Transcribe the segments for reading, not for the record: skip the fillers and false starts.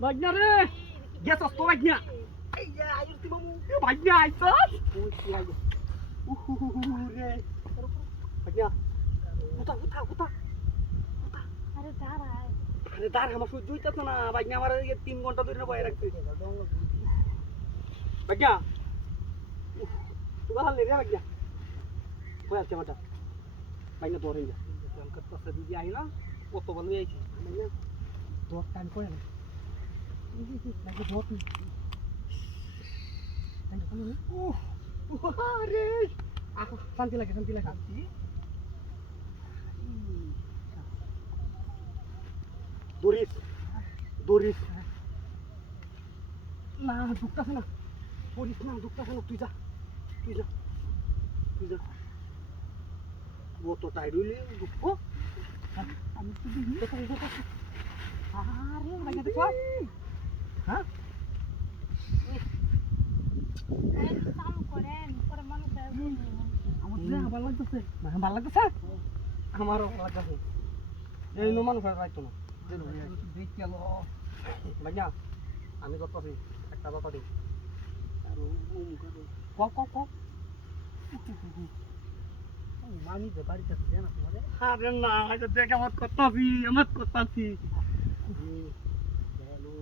Bagnya re. Dia sos to bagnya. Iya, ayo ti mamu. Bagnya sos. Uci aja. Re. Bagnya. Uta. আরে দাঁড়ায় আরে দাঁড় আমার সহ্য হইতাছে না। bagnya আমার 3 ঘন্টা ধরে বয়ে রাখছে। bagnya. তুই হাল রে bagnya. বয়ে আছে মাটা। bagnya ধরে যা। কালকে পাশে দিদি আইনা কত ভালো আইছি। bagnya দর টাইম করে না। লাগে দর তুই। টাইম করে না। আরে শান্তি লাগে। দরিস না ঢুকতাছে না পড়িস না ঢুকতাছে না তুই যা ও তো টাইড হইলে ঢুকবো আমি তো দিই আরে লাগে দেখো হ্যাঁ কাম করেন পরে মানুষ আমার ভালো লাগতেছে আমারও ভালো লাগতেছে এই নো মানুষ রাখতো না bagnya আমি করতেছি একটা কথা দিই কও মামি যে বাড়িতে আছে না তোমারে আরে না এটা দেখে আমার করতাছি হ্যালো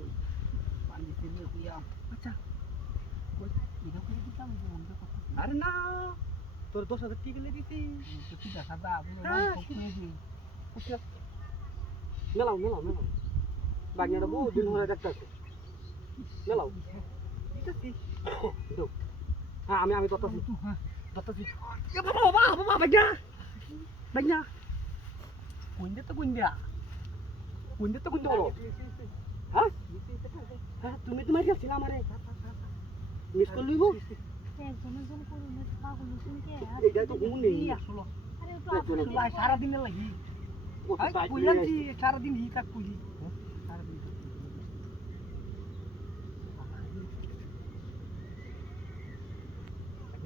পানি দিলে দিয়া আচ্ছা কই এটা করে দিতাম বন্ধ করতেছি আরে না তোর 10,000 কি গেলে দিতি তো ঠিক আছে দাদা বলো আচ্ছা মেলাও bagnya টা বহু দিন ধরে দেখতাছি মেলাও দিতেছি হ্যাঁ আমি করতেছি বাবা bagnya কুইন্দে তো বলো হ্যাঁ তুমি তো মারি যাচ্ছি না আমারে মিস করলি গো একজন করুন পাগল শুনকে এইটা তো ঘুম নেই আসলে আরে সারা দিনের লাগি কইলাছি সারা দিন ই কাজ কইলি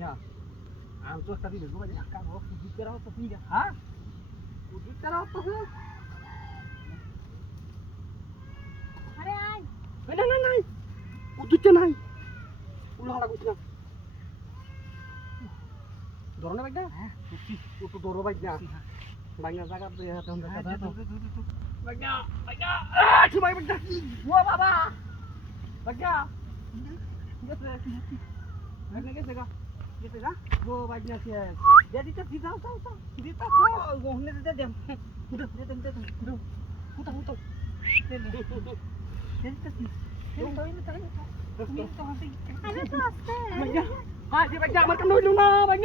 ya anjos tadi dulu banyak akak kok kudu terau apa sih ha kudu terau apa sih আরে আয় নাই kudu cenai ulah lagu sih dorongnya baiknya kudu dorong baiknya banyak zakat tuh ya tahun baiknya cuma baiknya gua apa baiknya baiknya gitu dah gua banyak sih jadi tas di tahu di tas gua ini dia jam udah hutang jadi tas ini tahu ini tahu আরে তো আসছে banyak dia banyak makan dulu na banyak